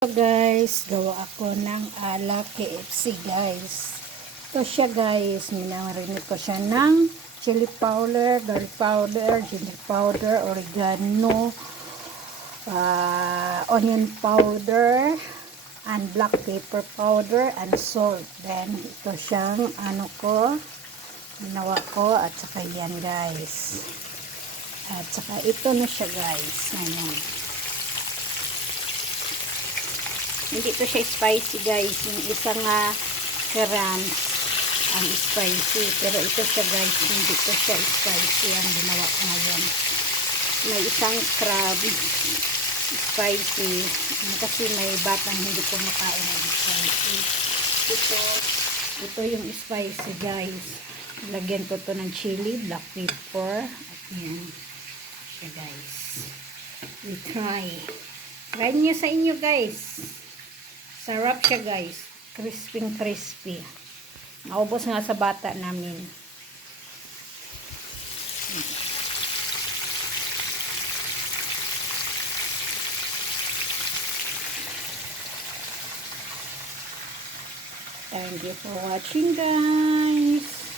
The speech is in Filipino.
So guys, gawa ako ng ala KFC guys. Ito siya guys, minamarinig ko siya ng chili powder, garlic powder, ginger powder, oregano, onion powder, and black pepper powder, and salt. Then, ito siyang ginawa ko, at saka yan guys. At saka ito na siya guys. Ayan. Hindi to siya spicy guys. Yung isang crunch ang spicy. Pero ito siya guys, hindi to siya spicy ang ginawa ko ngayon. May isang crab spicy. Kasi may batang hindi ko makain ng spicy. Ito yung spicy guys. Lagyan ko to ng chili, black pepper. At yan siya guys. We try. Try nyo sa inyo guys. Sarap siya guys. Crispy. Naubos nga sa bata namin. Thank you for watching guys.